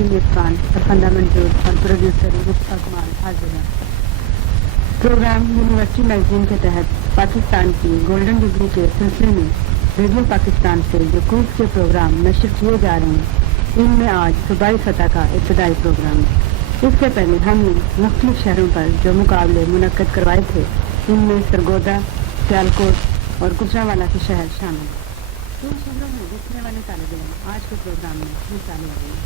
کی میزبان ارفندہ منظور اور پروڈیوسر مصطفیٰ کمال حاضر ہیں۔ پروگرام یونیورسٹی میگزین کے تحت پاکستان کی گولڈن ڈگری کے سلسلے میں ریڈیو پاکستان سے جو کوئز کے پروگرام نشر کیے جا رہے ہیں، ان میں آج صوبائی سطح کا ابتدائی پروگرام ہے۔ اس سے پہلے ہم نے مختلف شہروں پر جو مقابلے منعقد کروائے تھے، ان میں سرگودا، سیالکوٹ اور گجرانوالہ کے شہر شامل ہیں۔ ان شہروں میں جیتنے والے طالب علم آج کے پروگرام میں حصہ لے رہے ہیں۔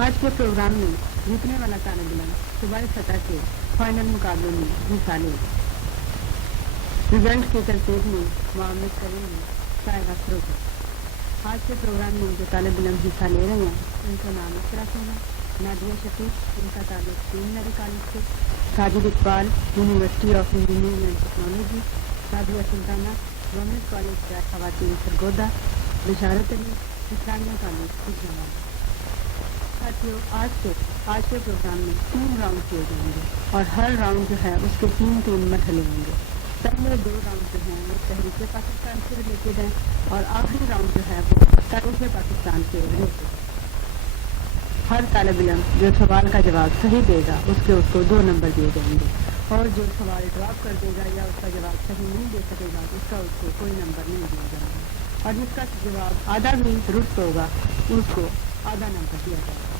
آج کے پروگرام میں جیتنے والا طالب علم صوبائی سطح کے فائنل مقابلوں میں حصہ لے گا۔ رزلٹ کی ترتیب میں معاونت کریں گے سائرہ فروغ۔ آج کے پروگرام میں جو طالب علم حصہ لے رہے ہیں، ان کا نام اس طرح سے ہے: نادیہ شفیق، ان کا تعلق تین میری کالج سے، Sajid Iqbal, university of engineering and technology, Sadia Sultana, government college کا خواتین سرگودا، بشارت علی، اسلامیہ کالج گجرانوالہ۔ ساتھیوں، آج کے پروگرام میں 3 راؤنڈ کیے جائیں گے اور ہر راؤنڈ جو ہے اس کے 3 مرحلے ہوں گے۔ پہلے 2 راؤنڈ جو ہیں وہ تحریک پاکستان سے ریلیٹڈ ہیں اور آخری راؤنڈ جو ہے وہ تاریخ پاکستان سے ریلیٹڈ ہے۔ ہر طالب علم جو سوال کا جواب صحیح دے گا اس کو 2 نمبر دیے جائیں گے، اور جو سوال ڈراپ کر دے گا یا اس کا جواب صحیح نہیں دے سکے گا اس کو کوئی نمبر نہیں دیا جائے گا، اور جس کا جواب آدھا بھی درست ہوگا اس کو آدھا نمبر دیا جائے گا۔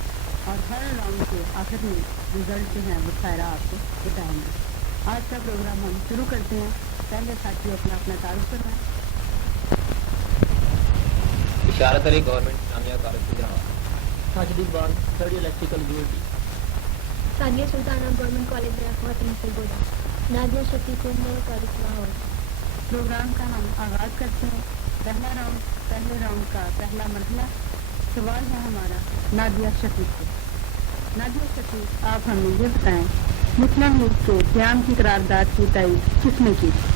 اور ہر راؤنڈ کے آخر میں رزلٹ جو ہیں وہ سائرہ آپ کو بتائیں گے۔ آج کا پروگرام ہم شروع کرتے ہیں۔ پہلے ساتھی اپنا تعارف کروائیں۔ Basharat Ali, government Islamia college Gujranwala. Sajid Iqbal, 3rd electrical یونٹی۔ سعدیہ سلطانہ، گورنمنٹ کالج خواتین سرگودا۔ نادیہ شفیق، میری کالج لاہور۔ پروگرام کا ہم آغاز کرتے ہیں۔ پہلے راؤنڈ کا پہلا مرحلہ سوال ہے ہمارا نادیہ شفیق سے۔ نادیہ شفیق، آپ ہمیں یہ بتائیں، مسلم لیگ کے قیام کی قرارداد کی تائید کس نے کی تھی؟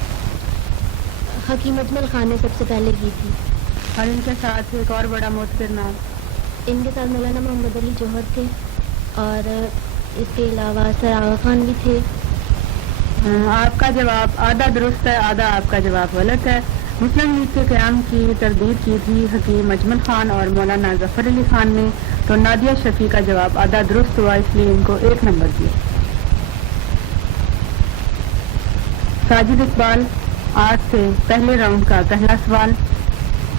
حکیم اجمل خان نے سب سے پہلے کی تھی۔ اور ان کے ساتھ ایک اور بڑا معتبر نام؟ ان کے ساتھ مولانا محمد علی جوہر تھے، اور اس کے علاوہ سر آغا خان بھی تھے۔ آپ کا جواب آدھا درست ہے، آدھا آپ کا جواب غلط ہے۔ مسلم لیگ کے قیام کی تردید کی تھی حکیم اجمل خان اور مولانا ظفر علی خان نے، تو نادیہ شفیق کا جواب آدھا درست ہوا، اس لیے ان کو 1 نمبر دیا۔ ساجد اقبال، آج سے پہلے راؤنڈ کا پہلا سوال۔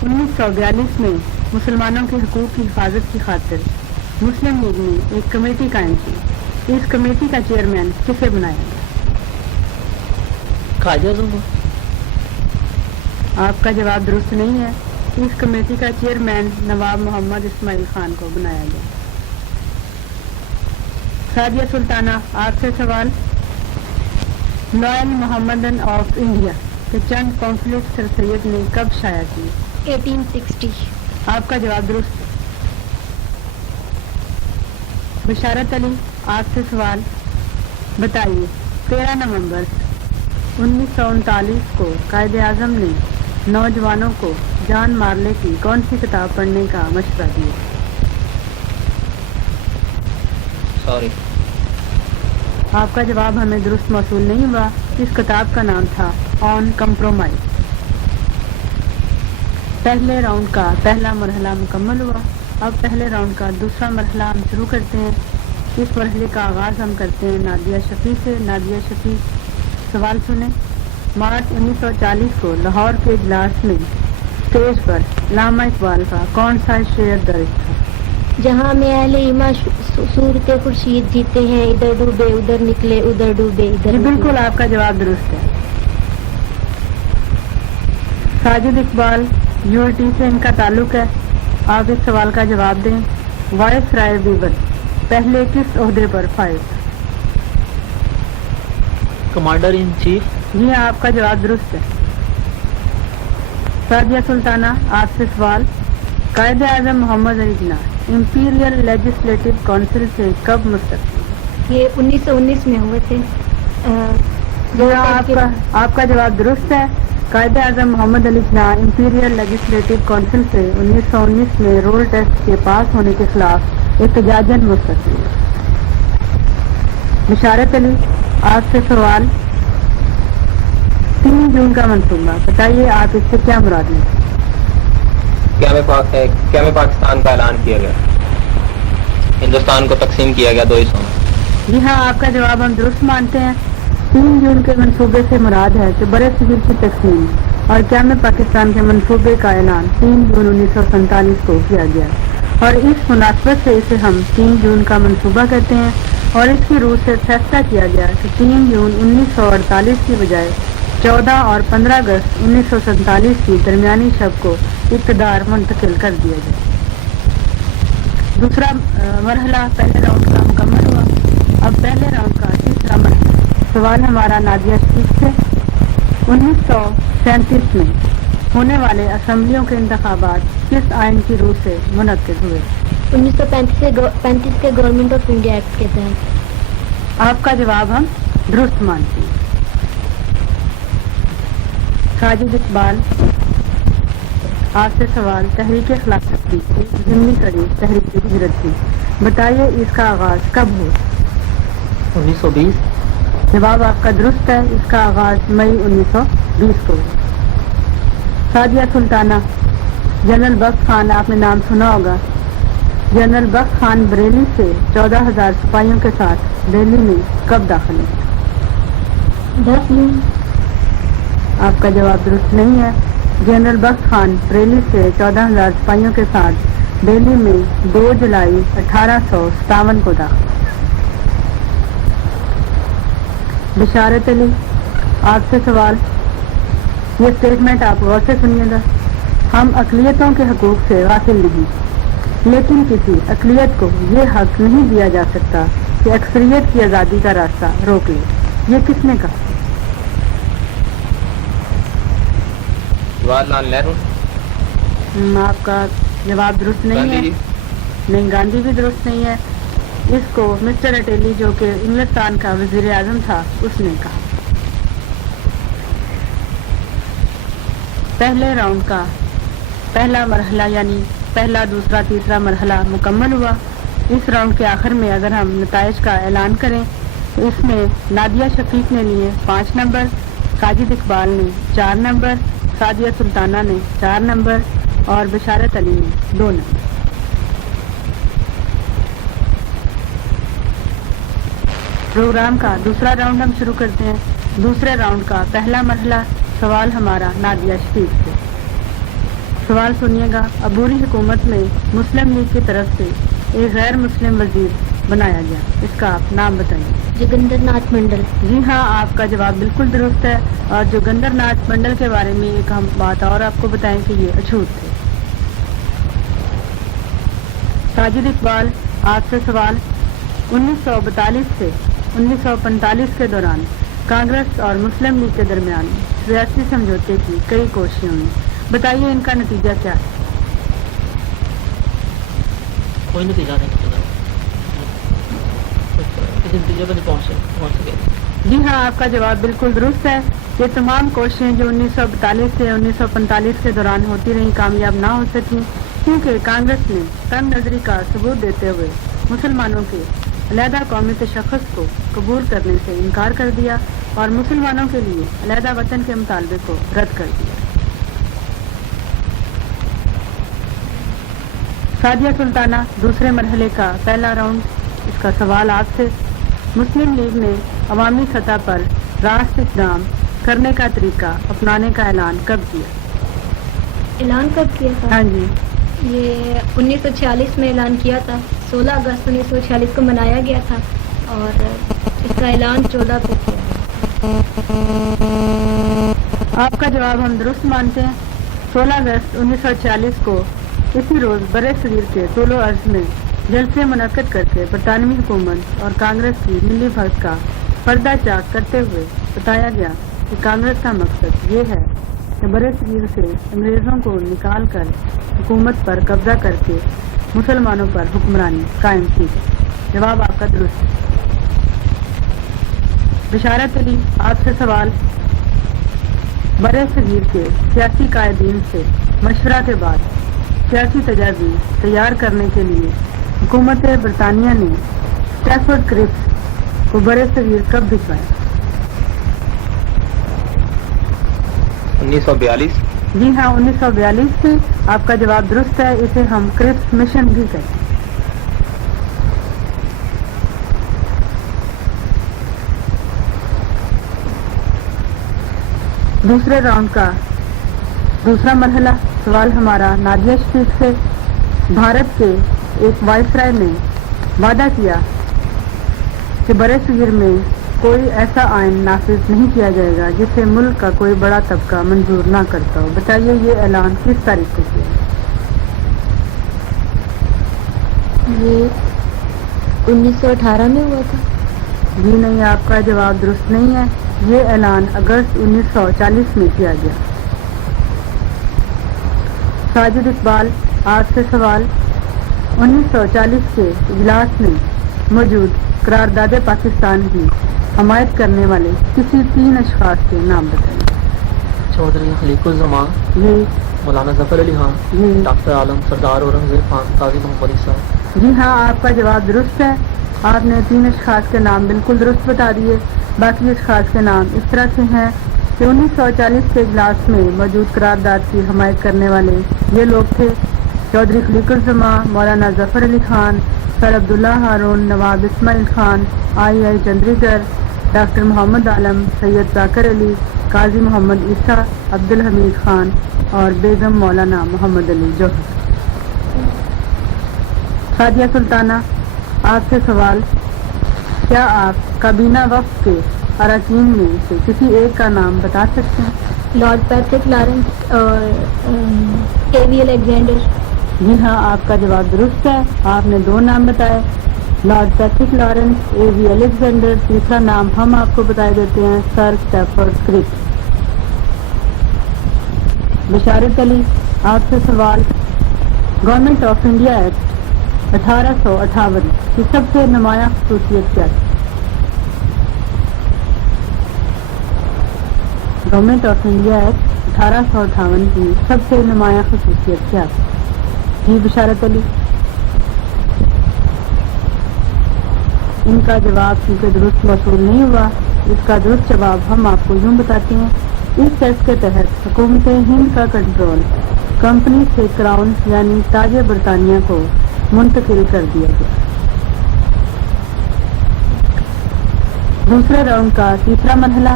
1942 میں مسلمانوں کے حقوق کی حفاظت کی خاطر مسلم لیگ نے ایک کمیٹی قائم کی۔ اس کمیٹی کا چیئرمین کسے بنایا گیا؟ خواجہ زمر۔ آپ کا جواب درست نہیں ہے۔ اس کمیٹی کا چیئرمین نواب محمد اسماعیل خان کو بنایا گیا۔ سعدیہ سلطانہ، آپ سے سوال۔ لائل محمدن آف انڈیا کے چند پمفلٹ سر سید نے کب شائع کیے؟ 1860۔ آپ کا جواب درست ہے۔ بشارت علی، آپ سے سوال۔ بتائیے، 13 نومبر 1939 کو قائد اعظم نے نوجوانوں کو جان مارلے کی کون سی کتاب پڑھنے کا مشورہ دیا؟ سوری، آپ کا جواب ہمیں درست موصول نہیں ہوا۔ اس کتاب کا نام تھا آن کمپرومائز۔ پہلے راؤنڈ کا پہلا مرحلہ مکمل ہوا۔ اب پہلے راؤنڈ کا دوسرا مرحلہ ہم شروع کرتے ہیں۔ اس مرحلے کا آغاز ہم کرتے ہیں نادیہ شفیق سے۔ نادیہ شفیق، سوال سنیں۔ مارچ 1940 کو لاہور کے اجلاس میں اسٹیج پر علامہ اقبال کا کون سا شعر درج تھا؟ جہاں میں اہل ایما صورت خورشید جیتے ہیں، ادھر ڈوبے ادھر نکلے، ادھر ڈوبے ادھر جی نکلے۔ بالکل، آپ کا جواب درست ہے۔ ساجد اقبال، یونٹی سے ان کا تعلق ہے۔ آپ اس سوال کا جواب دیں۔ وائس رائے بیبل پہلے کس عہدے پر فائز تھا؟ Commander in chief. جی ہاں، آپ کا جواب درست ہے۔ سعدیہ سلطانہ، آپ سے سوال۔ قائد اعظم محمد Ali Jinnah Imperial legislative council سے کب مستقل؟ یہ 1919 میں ہوئے تھے۔ جی ہاں، آپ کا جواب درست ہے۔ قائد اعظم محمد Ali Jinnah Imperial legislative council سے 1919 میں رول ٹیسٹ کے پاس ہونے کے خلاف احتجاجاً مستقل ہوئے۔ بشارت علی، آپ سے سوال۔ 3 جون کا منصوبہ بتائیے، آپ اس سے کیا مراد لیں؟ کیا میں پاکستان کا اعلان کیا گیا؟ हिंदुस्तान को तकसीम किया गया 2 हिस्सों में? जी हाँ, आपका जवाब हम दुरुस्त मानते हैं। 3 जून के मंसूबे से मुराद है कि बड़े सगीर की तकसीम और क़याम पाकिस्तान के मंसूबे का ऐलान 3 जून 1947 को किया गया और इस मुनासबत से इसे हम 3 जून का मंसूबा कहते हैं और इसकी रूह से फैसला किया गया कि 3 जून 1948 की बजाय 14 और 15 अगस्त 1947 की दरमियानी शब को इक़्तिदार मुंतकिल कर दिया जाए। दूसरा मरहला पहले राउंड का मुकम्मल हुआ। अब पहले राउंड का तीसरा मरहला। सवाल हमारा नादिया शफीक से। 1937 में होने वाले असम्बलियों के इंतखाबात किस आइन की रूह से मुनक्किद हुए? 1935 के गवर्नमेंट ऑफ इंडिया एक्ट के तहत। आपका जवाब हम दुरुस्त मानते हैं। साजिद इकबाल, आपसे सवाल तहरीक खिलाफत की ज़िमनी कड़ी तहरीक हिजरत की, बताइए इसका आगाज़ कब हुआ? 1920। जवाब आपका दुरुस्त है, इसका आगाज़ मई 1920 को हुआ। सादिया सुल्ताना, जनरल बख्श खान, आपने नाम सुना होगा। जनरल बख्श खान बरेली से 14,000 सिपाहियों के साथ दिल्ली में कब दाखिल हुए? 10 जून। आपका जवाब दुरुस्त नहीं है। जनरल बख्श खान बरेली से 14,000 सिपाहियों के साथ दिल्ली में 2 जुलाई 1857 को दाखिल। बिशारत अली, आपसे सवाल, ये स्टेटमेंट आप गौर से सुनिएगा। हम अक़लियतों के हकूक़ से गाफिल नहीं, लेकिन किसी अक़लियत को ये हक नहीं दिया जा सकता कि अक्सरियत की आज़ादी का रास्ता रोक ले। ये किसने कहा? जवाहरलाल नेहरू। आपका जवाब दुरुस्त नहीं गांधी है। जी। नहीं, गांधी भी दुरुस्त नहीं है। इसको मिस्टर अटेली, जो कि इंग्लिस्तान का वजीर आजम था, उसने कहा। पहले राउंड का पहला मरहला यानी पहला, दूसरा, तीसरा मरहला मुकम्मल हुआ। इस राउंड के आखिर में अगर हम नताइज का ऐलान करें तो इसमें नादिया शफीक ने लिए 5 नंबर, साजिद इकबाल ने 4 नंबर, सादिया सुल्ताना ने 4 नंबर और बिशारत अली ने 2 नंबर। प्रोग्राम का दूसरा राउंड हम शुरू करते हैं। दूसरे राउंड का पहला मरहला। सवाल हमारा नादिया शफीक से। सवाल सुनिएगा। अबूरी हुकूमत में मुस्लिम लीग की तरफ से एक गैर मुस्लिम वजीर बनाया गया, इसका आप नाम बताइए। जोगिंदर नाथ मंडल। जी हाँ, आपका जवाब बिल्कुल दुरुस्त है। और जोगिंदर नाथ मंडल के बारे में एक हम बात और आपको बताएं कि ये अछूत थे। साजिद इकबाल, आपसे सवाल। 1942 से 1945 के दौरान कांग्रेस और मुस्लिम लीग के दरमियान सियासी समझौते की कई कोशिशें हुई, बताइए इनका नतीजा क्या है? कोई नतीजा नहीं निकला, किसी नतीजे पर नहीं पहुंच सके। जी हाँ, आपका जवाब बिल्कुल दुरुस्त है। ये तमाम कोशिशें जो 1942 से 1945 के दौरान होती रहीं, कामयाब ना हो सकी, क्योंकि कांग्रेस ने तंग नजरी का सबूत देते हुए मुसलमानों के अलहदा कौमी तशख़्ख़ुस को कबूल करने से इनकार कर दिया और मुसलमानों के लिए अलहदा वतन के मुतालबे को रद्द कर दिया। सादिया सुल्ताना, दूसरे मरहले का पहला राउंड। इसका सवाल आपसे। मुस्लिम लीग ने अवामी सतह पर रास्त इक़दाम करने का तरीका अपनाने का ऐलान कब किया? ऐलान कब किया था? हाँ जी। ये 1946 में ऐलान किया था। 16 अगस्त 1946 को मनाया गया था और इसका ऐलान 14 को किया। आपका जवाब हम दुरुस्त मानते हैं। 16 अगस्त 1946 को इसी रोज बड़े सगीर के तूलो अर्ज में जलसे मुनक्किद करके बरतानवी हुकूमत और कांग्रेस की मिली भगत का पर्दा चाक करते हुए बताया गया कि कांग्रेस का मकसद ये है कि बड़े सगीर से अंग्रेजों को निकाल कर हुकूमत पर कब्जा करके मुसलमानों पर हुक्मरानी कायम की है। जवाब आपका दुरुस्त है। बिशारत अली, आपसे सवाल। बड़े सगीर के सियासी कायदीन से मशवरा के बाद सियासी तजावीज़ तैयार करने के लिए हुकूमत बरतानिया ने स्टैफर्ड क्रिप्स को बड़े सगीर कब भिजवाया? 1942। जी हाँ, 1942 से। आपका जवाब दुरुस्त है। इसे हम क्रिप्स मिशन भी कहते हैं। दूसरे राउंड का दूसरा मरहला सवाल हमारा नादिया शफीक से। भारत के एक वायसराय ने वादा किया कि बरे-सगीर में कोई ऐसा आइन नाफिज नहीं किया जाएगा जिसे मुल्क का कोई बड़ा तबका मंजूर ना करता हो। बताइए ये ऐलान किस तारीख को किया? ये 1918 में हुआ था। जी नहीं, आपका जवाब दुरुस्त नहीं है। ये ऐलान अगस्त 1940 में किया गया। साजिद इकबाल, आपसे सवाल। 1940 के इजलास में मौजूद करारदाद पाकिस्तान की हमायत करने वाले किसी 3 अशखास के नाम बताइए। चौधरी खलीकुल जमान, जी मौलाना जफर अली खान, जी डॉक्टर आलम, सरदार औरंगजेब खान, काजी मोहम्मद ईसा। जी हाँ, आपका जवाब दुरुस्त है। आपने 3 अशखास के नाम बिल्कुल दुरुस्त बता दिए। बाकी अशखास के नाम इस तरह से हैं कि 1940 के इजलास में मौजूद करारदाद की हमायत करने वाले ये लोग थे: चौधरी खलीकुल जमान, मौलाना जफर अली खान, सर अब्दुल्ला हारून, नवाब इस्माइल खान, आई चंद्रीगढ़, डॉक्टर मोहम्मद आलम, सैयद जाकर अली, काजी मोहम्मद ईसा, अब्दुल हमीद खान और बेगम मौलाना मोहम्मद अली जौहर। सादिया सुल्ताना, आपसे सवाल। क्या आप काबीना वफ़्द के अरकान में से किसी एक का नाम बता सकते हैं? लॉर्ड पैट्रिक लॉरेंस और एवी अलेक्जेंडर। जी हाँ, आपका जवाब दुरुस्त है। आपने 2 नाम बताए, लॉर्ड पैट्रिक लॉरेंस, एवी अलेक्जेंडर। तीसरा नाम हम आपको बताए देते हैं, सर स्टैफोर्ड क्रिक। बशारत अली, आपसे सवाल। गवर्नमेंट ऑफ इंडिया एक्ट 1858 की सबसे नुमायां खसूसियत क्या है? गवर्नमेंट ऑफ इंडिया एक्ट 1858 की सबसे नुमायां खसूसियत क्या है? जी बशारत अली। इनका जवाब क्योंकि दुरुस्त मौसूल नहीं हुआ, इसका दुरुस्त जवाब हम आपको यूँ बताते हैं। इस टेस्ट के तहत हुकूमत हिंद का कंट्रोल कंपनी से क्राउन यानी ताज बरतानिया को मुंतकिल कर दिया गया। दूसरे राउंड का तीसरा मरहला।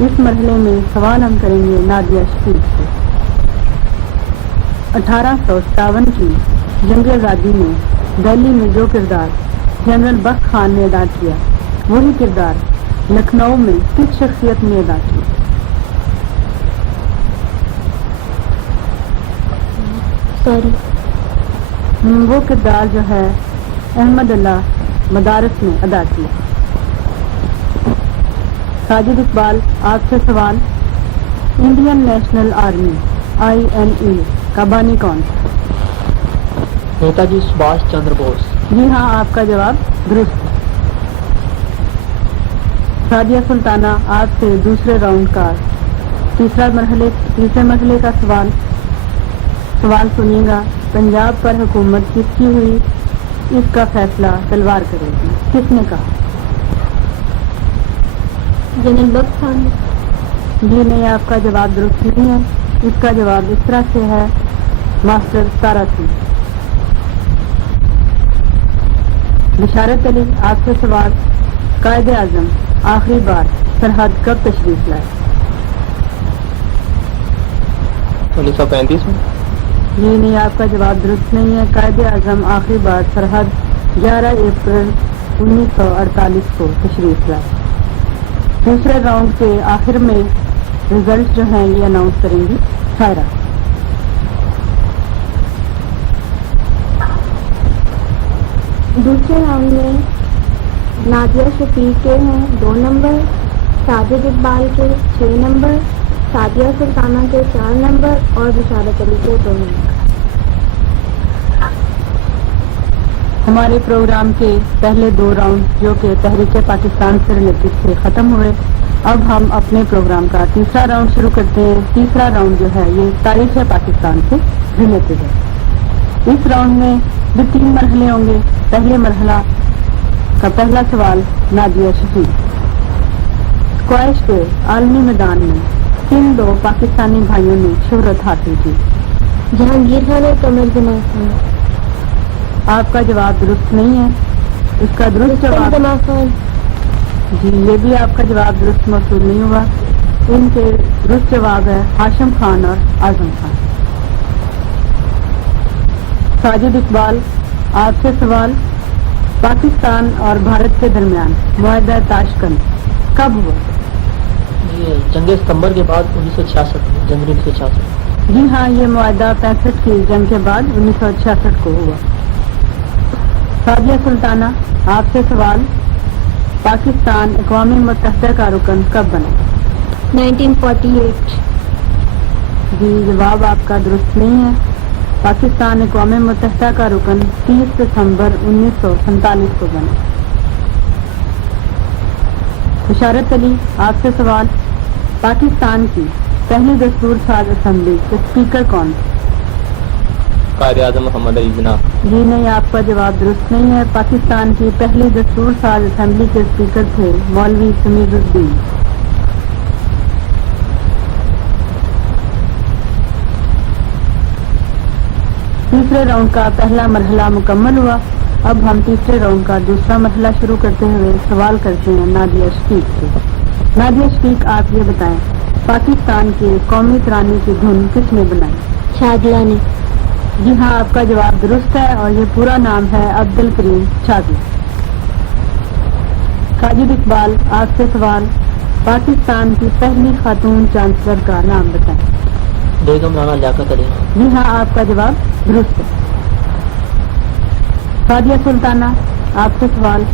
इस मरहले में सवाल हम करेंगे नादिया शफीक से। 1857 की जंग आज़ादी में दिल्ली में जो किरदार जनरल बख्श खान ने अदा किया, वही किरदार लखनऊ में किस शख्सियत ने अदा किया? सॉरी, वो किरदार जो है अहमद अल्लाह मदारस ने अदा किया। साजिद इकबाल, आपसे सवाल। इंडियन नेशनल आर्मी INA का बानी कौन था? नेताजी सुभाष चंद्र बोस। जी हाँ, आपका जवाब दुरुस्त है। सादिया सुल्ताना, आपसे दूसरे राउंड का तीसरे मरहले का सवाल सुनिएगा। पंजाब पर हुकूमत किसकी हुई, इसका फैसला तलवार करेगी। किसने कहा? जनरल बख्श खान। जी नहीं, आपका जवाब दुरुस्त नहीं है। इसका जवाब इस तरह से है, मास्टर तारा सिंह। बशारत अली, आपसे सवाल। कायदे आजम आखिरी बार सरहद कब तशरीफ लाए? 1935 में। जी नहीं, आपका जवाब दुरुस्त नहीं है। कायदे आजम आखिरी बार सरहद 11 अप्रैल 1948 को तशरीफ लाए। दूसरे राउंड के आखिर में रिजल्ट जो हैं ये अनाउंस करेंगी सायरा। दूसरे राउंड में नादिया शफीक के हैं 2 नंबर, साजिद इकबाल के 6 नंबर, सादिया सुल्ताना के 4 नंबर और बशारत अली के 2 नंबर। हमारे प्रोग्राम के पहले 2 राउंड जो कि तहरीक पाकिस्तान से रिलेटेड थे ख़त्म हुए। अब हम अपने प्रोग्राम का तीसरा राउंड शुरू करते हैं। तीसरा राउंड जो है ये तारीख पाकिस्तान से रिलेटेड है। इस राउंड में भी 3 मरहले होंगे। पहले मरहला का पहला सवाल नादिया शफीक। स्क्वैश के आलमी मैदान में किन 2 पाकिस्तानी भाइयों ने शोहरत हासिल की? जहांगीर खान और कमर जमान खान। आपका जवाब दुरुस्त नहीं है। इसका दुरुस्त जवाब जमान खान। जी, ये भी आपका जवाब दुरुस्त मौसूल नहीं हुआ। इनके दुरुस्त जवाब है हाशिम खान और आजम खान। साजिद इकबाल, आपसे सवाल, पाकिस्तान और भारत के दरमियान मुआहदा ताशकंद कब हुआ? ये जंग सितंबर के बाद 1966 में, जनवरी 1966। जी हाँ, ये मुआहदा 65 की जंग के बाद 1966 को हुआ। सादिया सुल्ताना, आपसे सवाल, पाकिस्तान अक़वाम मुत्तहिदा का रुकन कब बना? 1948। जी, जवाब आपका दुरुस्त नहीं है। पाकिस्तान अक़वाम मुत्तहिदा का रुकन 30 दिसंबर 1947 को बना। बिशारत अली, आपसे सवाल, पाकिस्तान की पहली दस्तूर साज असेंबली के स्पीकर कौन थे? कायद आज़म मोहम्मद अली जिन्ना। जी नहीं, आपका जवाब दुरुस्त नहीं है। पाकिस्तान की पहली दस्तूर साज असेंबली के स्पीकर थे मौलवी समीरुद्दीन। तीसरे राउंड का पहला मरहला मुकम्मल हुआ। अब हम तीसरे राउंड का दूसरा मरहला शुरू करते हुए सवाल करते हैं नादिया शफीक से। नादिया शफीक, आप ये बताएं, पाकिस्तान के कौमी तराने की धुन किसने बनाई? शादिया ने। जी हाँ, आपका जवाब दुरुस्त है और ये पूरा नाम है अब्दुल करीम शादी। साजिद इकबाल, आपसे सवाल, पाकिस्तान की पहली खातून चांसलर का नाम बताएं। बेगम राना लियाकत अली। जी हाँ, आपका जवाब दुरुस्त है। सादिया सुल्ताना, आपसे सवाल,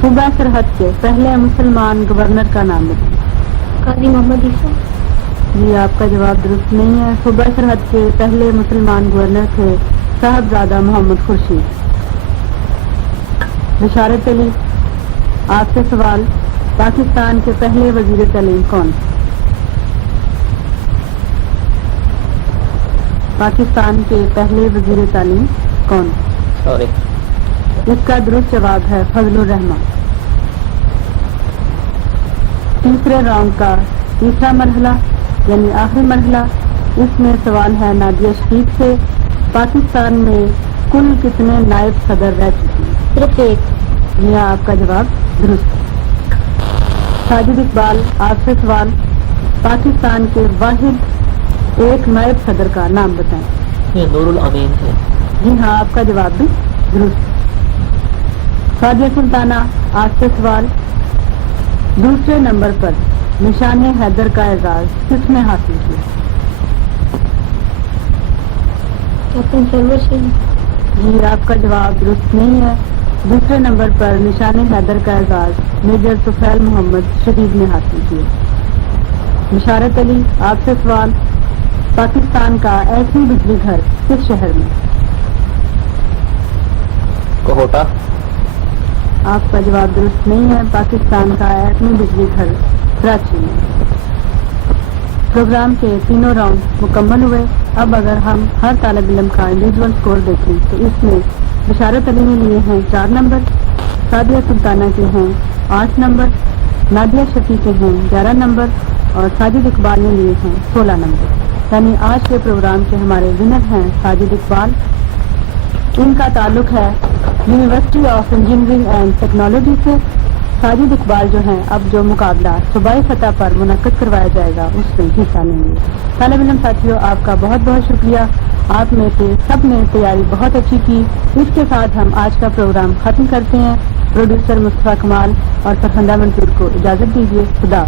सूबा सरहद के पहले मुसलमान गवर्नर का नाम बताएं। काजी मोहम्मद ईसा। जी, आपका जवाब दुरुस्त नहीं है। सूबा सरहद के पहले मुसलमान गवर्नर थे साहबजादा मोहम्मद खुर्शीद। बिशारत अली, आपसे सवाल, पाकिस्तान के पहले वजीर तालीम कौन? पाकिस्तान के पहले वजीर तालीम कौन? सॉरी। इसका दुरुस्त जवाब है फजलुर रहमान। तीसरे राउंड का तीसरा मरहला यानी आखिरी मरहला, इसमें सवाल है नादिया शफीक से, पाकिस्तान में कुल कितने नायब सदर रह चुके हैं? सिर्फ एक। यह आपका जवाब दुरुस्त है। साजिद इकबाल, आपसे सवाल, पाकिस्तान के वाहिद एक नायब सदर का नाम बताएं। ये नूरुल अमीन थे। जी हाँ, आपका जवाब भी दुरुस्त है। सादिया सुल्ताना, आपसे सवाल, दूसरे नंबर पर निशाने हैदर का एजाज किसने हासिल किया? Captain server Singh. जी, आपका जवाब दुरुस्त नहीं है। दूसरे नंबर पर निशाने हैदर का एजाज मेजर तुफैल मोहम्मद शहीद ने हासिल किया। बिशारत अली, आपसे सवाल, पाकिस्तान का ऐसी बिजली घर किस शहर में? कोहोटा। आपका जवाब दुरुस्त नहीं है। पाकिस्तान का एटमी बिजली घर कराची में। प्रोग्राम के तीनों राउंड मुकम्मल हुए। अब अगर हम हर तालिब इल्म का इंडिविजुअल स्कोर देखें तो इसमें बिशारत अली ने लिए हैं 4 नंबर, सादिया सुल्ताना के हैं 8 नंबर, नादिया शफी के हैं 11 नंबर और साजिद इकबाल ने लिए हैं 16 नंबर। यानी आज के प्रोग्राम के हमारे विनर हैं साजिद इकबाल। इनका ताल्लुक है university of engineering and technology से। साजिद इकबाल जो हैं, अब जो मुकाबला सूबाई सतह पर मुनक्किद करवाया जाएगा उसमें हिस्सा लेंगे। तालिब इल्म साथियों, आपका बहुत बहुत शुक्रिया। आप में से सब ने तैयारी बहुत अच्छी की। इसके साथ हम आज का प्रोग्राम खत्म करते हैं। प्रोड्यूसर मुस्तफा कमाल और फरहंदा मंसूर को इजाजत दीजिए। खुदा।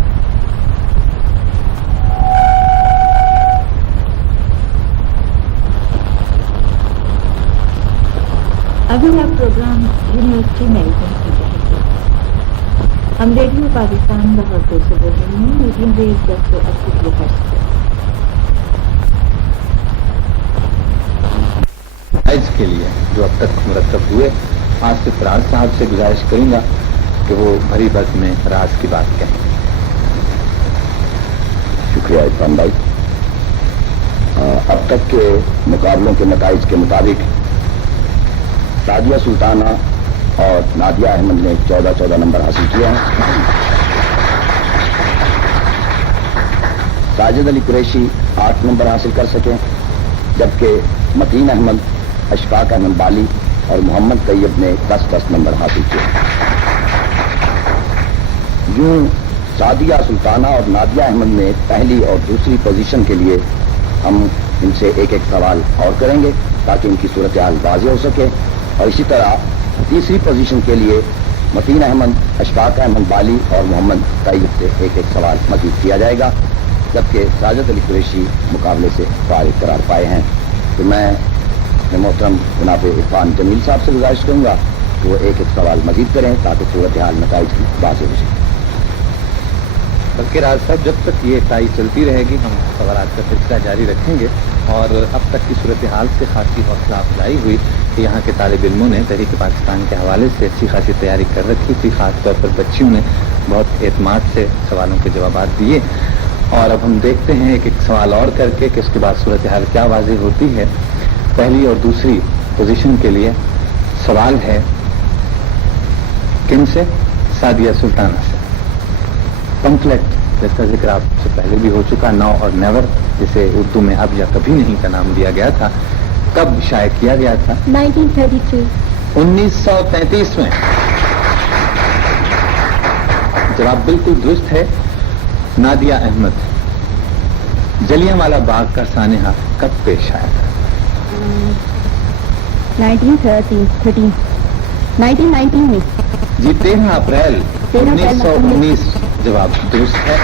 अगला प्रोग्राम यूनिवर्सिटी मेलबर्न की तरफ से। हम रेडियो पाकिस्तान लाहौर से बोल रहे हैं, मीडियम वेव 1080 किलोहर्ट्ज पर। आज के लिए जो अब तक मुरतब हुए, आज से फराज साहब से गुजारिश करूंगा कि वो भरी बस में राज की बात कहें। शुक्रिया इरफान भाई। अब तक के मुकाबलों के नताइज के मुताबिक सादिया सुल्ताना और नादिया अहमद ने 14-14 नंबर हासिल किए हैं। साजिद अली कुरैशी 8 नंबर हासिल कर सके, जबकि मतीन अहमद, अशफाक अहमद बाली और मोहम्मद तैयब ने 10-10 नंबर हासिल किए। यूं सादिया सुल्ताना और नादिया अहमद में पहली और दूसरी पोजीशन के लिए हम इनसे एक एक सवाल और करेंगे ताकि इनकी सूरत हाल वाज़ेह हो सके। और इसी तरह तीसरी पोजीशन के लिए मतीन अहमद, अशफाक अहमद बाली और मोहम्मद तैयब से एक एक सवाल मज़ीद किया जाएगा, जबकि साजिद अली कुरैशी मुकाबले से फारिग करार पाए हैं। तो मैं मोहतरम जनाब इरफान जमील साहब से गुजारिश करूँगा कि वो एक एक सवाल मज़ीद करें ताकि सूरत हाल नताइज की वाज़ेह हो सके। बल्कि राज साहब, जब तक ये टाई चलती रहेगी हम सवाल का सिलसिला जारी रखेंगे। और अब तक की सूरत हाल से खासी हौसला अफजाई हुई कि यहाँ के तालिब इल्मों ने तहरीक पाकिस्तान के हवाले से अच्छी खासी तैयारी कर रखी थी। खासतौर पर बच्चियों ने बहुत एतमाद से सवालों के जवाब दिए। और अब हम देखते हैं एक एक सवाल और करके कि उसके बाद सूरत हाल क्या वाज़ेह होती है। पहली और दूसरी पोजीशन के लिए सवाल है किन से? सादिया सुल्ताना से। पंफलेट जिसका जिक्र आपसे पहले भी हो चुका, नाउ और नेवर, जिसे उर्दू में अब या कभी नहीं का नाम दिया गया था, कब शाये किया गया था? 1933। 1933 में। जवाब बिल्कुल दुरुस्त है। नादिया अहमद, जलियांवाला बाग का सानेहा कब पेश आया था? 1919 में। जी, 13 अप्रैल 1919 जवाब दुरुस्त है।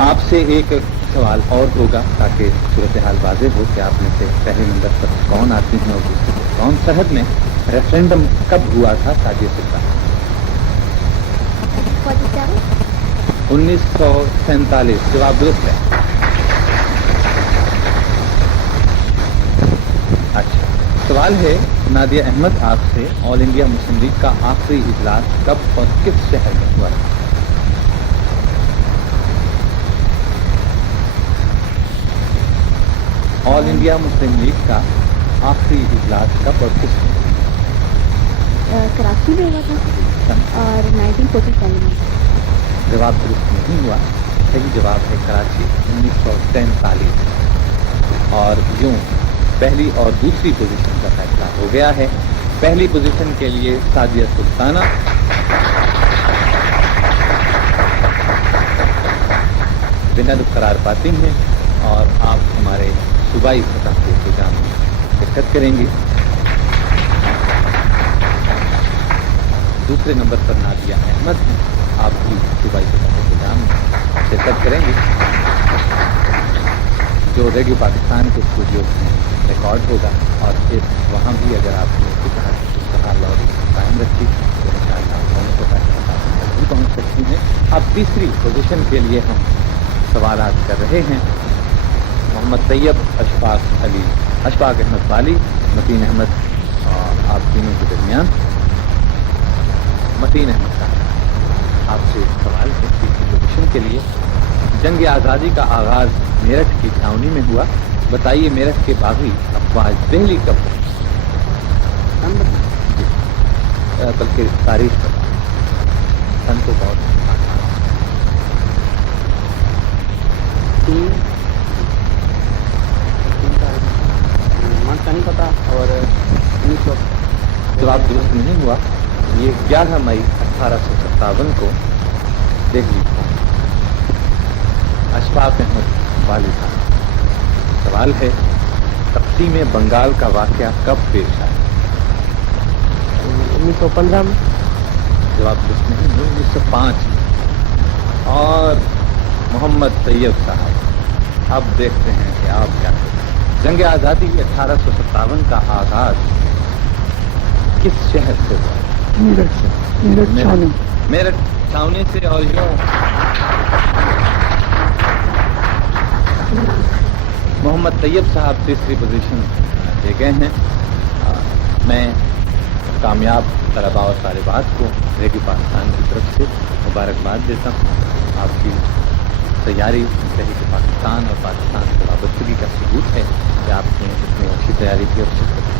आपसे एक सवाल और होगा ताकि सूरत हाल वाज़ेह हो कि आप में से पहले नंबर पर कौन आती हैं और दूसरे पर कौन। सरहद में रेफरेंडम कब हुआ था सादिया सुल्ताना? 1947। जवाब दुरुस्त है। अच्छा, सवाल है नादिया अहमद आपसे, ऑल इंडिया मुस्लिम लीग का आखिरी इजलास कब और किस शहर में हुआ था? ऑल इंडिया मुस्लिम लीग का आखिरी इजलास कब और किस शहर में? कराची में हुआ था और 1947 में। जवाब दुरुस्त नहीं हुआ। सही जवाब है कराची, 1943। और यूं पहली और दूसरी पोजीशन का फैसला हो गया है। पहली पोजीशन के लिए सादिया सुल्ताना, विनर करार पाती हैं और आप हमारे सूबाई सतह के प्रोग्राम में शिरकत करेंगी। दूसरे नंबर पर नादिया अहमद, आप भी सूबाई सतह के प्रोग्राम में शिरकत करेंगी जो रेडियो पाकिस्तान के स्टूडियो में रिकॉर्ड होगा। और फिर वहाँ भी अगर आपने इस्तेहाल और कायम रखी तो इंशाअल्लाह होने के बाद भी पहुँच सकती हैं। अब तीसरी पोजीशन के लिए हम सवालात कर रहे हैं। मोहम्मद तैयब, अशफाक अहमद बाली, मतीन अहमद, और आप तीनों के दरमियान मतीन अहमद साहब, आपसे सवाल है तीसरी पोजीशन के लिए। जंग आज़ादी का आगाज मेरठ की छावनी में हुआ। बताइए मेरठ के बागी अफवाज दिल्ली कब हुई? बल्कि तारीख बता, सन तो बहुत नहीं पता। और जवाब दुरुस्त नहीं हुआ। ये 11 मई 1857 को दिल्ली अशफाक अहमद बाली था। सवाल है तक़सीम बंगाल का वाक़या कब पेश आया? 1915 में। जवाब दुरुस्त नहीं हुआ, 1905 में। और मोहम्मद तैयब साहब, अब देखते हैं कि आप क्या करते हैं। जंग आज़ादी 1857 का आगाज किस शहर से हुआ? मेरठ से। मेरठ छावनी से। और यूँ मोहम्मद तैयब साहब तीसरी पोजीशन ले गए हैं। मैं कामयाब तलबा और तालिबात को रेडियो पाकिस्तान की तरफ से मुबारकबाद देता हूँ। आपकी तैयारी तहरीक पाकिस्तान और पाकिस्तान से वाबस्तगी का सबूत है कि आपने इतनी अच्छी तैयारी की और शिरकत की।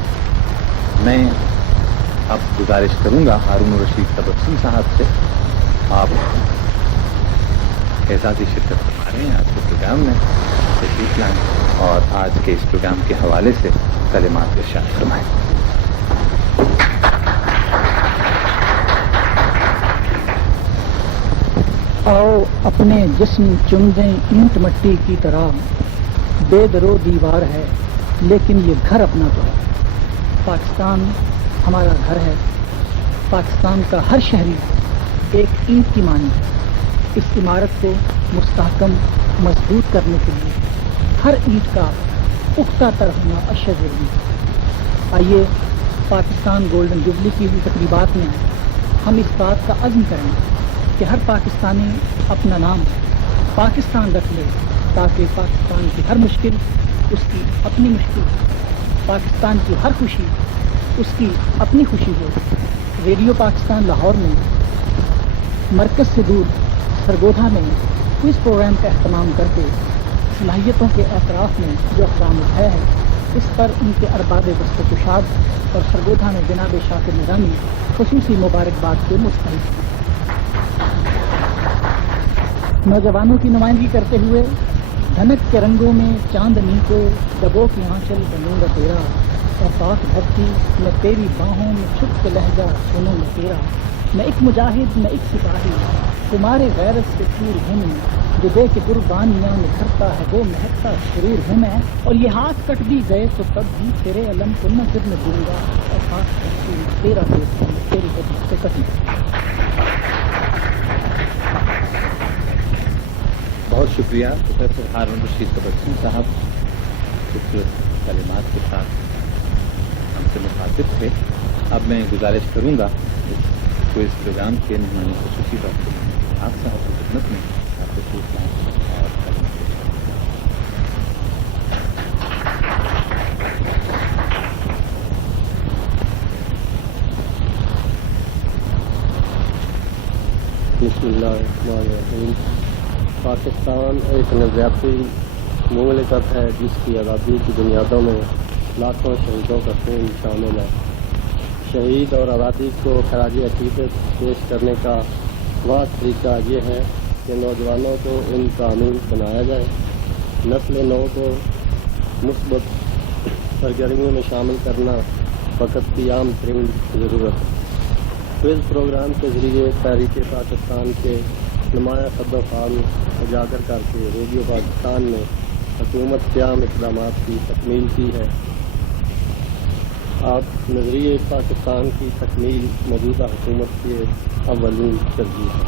मैं अब गुजारिश करूँगा हारून रशीद तबस्सुम साहब से, आप एजाज़ी शिरकत फरमा रहे हैं आज के प्रोग्राम में, तशरीफ लाएं और आज के इस प्रोग्राम के हवाले से कलिमात इरशाद फरमाएं। अपने जिस्म चुन दें ईंट मट्टी की तरह, बेदरो दीवार है लेकिन ये घर अपना तो है। पाकिस्तान हमारा घर है। पाकिस्तान का हर शहरी एक ईंट की मानी है। इस इमारत को मुस्तहकम मजबूत करने के लिए हर ईंट का पुख्ता तर होना अशद जरूरी है। आइए पाकिस्तान गोल्डन जुबली की तकरीबात में हम इस बात का अज़्म करें कि हर पाकिस्तानी अपना नाम पाकिस्तान रख ले, ताकि पाकिस्तान की हर मुश्किल उसकी अपनी मुश्किल हो, पाकिस्तान की हर खुशी उसकी अपनी खुशी हो। रेडियो पाकिस्तान लाहौर में मरकज़ से दूर सरगोधा में क्विज़ प्रोग्राम का अहतमाम करके सलाहियतों के एतराफ़ में जो अक़वाम उठाया है, इस पर उनके अरबाब दस्तकुशाद और सरगोधा में जनाब शाकिर निज़ामी ख़ुसूसी मुबारकबाद के मुस्तहिक़ हैं। नौजवानों की नुमाइंदगी करते हुए धनक के रंगों में चांदनी को दबो की आंचल बनूंगा तेरा, और पाक धरती मैं तेरी बाहों में छुप के लहजा सुनूंगा तेरा। मैं एक मुजाहिद, मैं एक सिपाही, तुम्हारे गैरत से चूर हूँ मैं, जो दे के कुर्बानियाँ निखरता है वो महकता शरूर हूँ मैं। और ये हाथ कट भी गए तो तब भी तेरे अलम को न फिर मैं दूंगा, और पाक धरती में तेरा दोस्त हूँ, तेरी खिदमत से कटूंगा। बहुत शुक्रिया प्रोफेसर हारून रशीद तबस्सुम साहब, खूबसूरत कलिमात के साथ हमसे मुखातिब थे। अब मैं गुजारिश करूंगा इस प्रोग्राम के मेहमान ख़ुसूसी डॉक्टर आप साहब की खिदमत में आपको पूछना और कलिमात बिस्मिल्लाहिर्रहमानिर्रहीम। पाकिस्तान एक नज़रियाती मुमलिकत है जिसकी आज़ादी की बुनियादों में लाखों शहीदों का खून शामिल है। शहीद और आज़ादी को खराज अकीदत पेश करने का वह तरीका ये है कि नौजवानों को इन कानून बनाया जाए, नस्ल नौ को मुस्बत सरगर्मियों में शामिल करना फ़कत की आम तरीन ज़रूरत है। क्विज़ प्रोग्राम के ज़रिए तहरीक पाकिस्तान के नुमाया कदम उजागर करके रेडियो पाकिस्तान ने हुकूमत के आम इक़दामात की तकमील की है। आप नज़रिए पाकिस्तान की तकमील मौजूदा हुकूमत के अव्वलीन तरजीह है।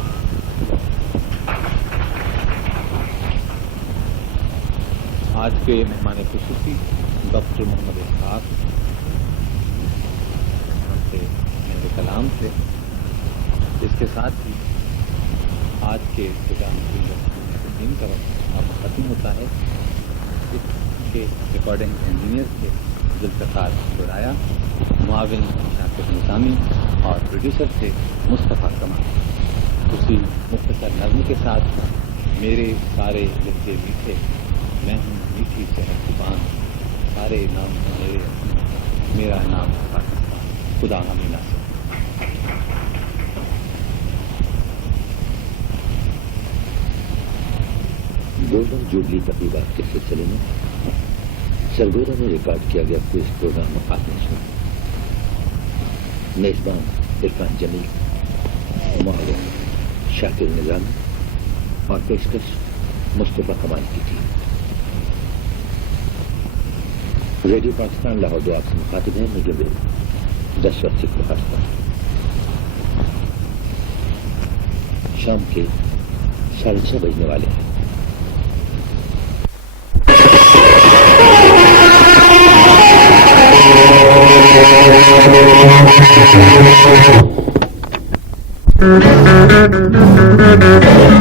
आज के मेहमान ख़ुसूसी डॉक्टर मोहम्मद इसहाक़ से मेरे कलाम थे। इसके साथ ही आज के प्रोग्राम की का वक्त अब ख़त्म होता है। इसके रिकॉर्डिंग इंजीनियर थे जुल्फ़िकार बुराया, मुआविन शाकिर निज़ामी और प्रोड्यूसर थे मुस्तफ़ा कमाल। उसी मुख्तसर नज़्म के साथ मेरे सारे लहजे मीठे, मैं हूँ मीठी सेहत जुबान, सारे नाम मेरे, मेरा नाम पाकिस्तान, खुदा हमें नासिर। गोल्डन जुबली तकरीबात के सिलसिले में सरगोधा में रिकॉर्ड किया गया क्विज प्रोग्राम आपने सुना। मेजबान इरफान जमील, मुआविन शाकिर निज़ामी और पेशकश मुस्तफ़ा कमाल की थी। रेडियो पाकिस्तान लाहौर जो आपसे मुखातिब है, मुझे 10 वक्त से प्रकाश पर शाम के 6:30 बजने वाले हैं। Thank you.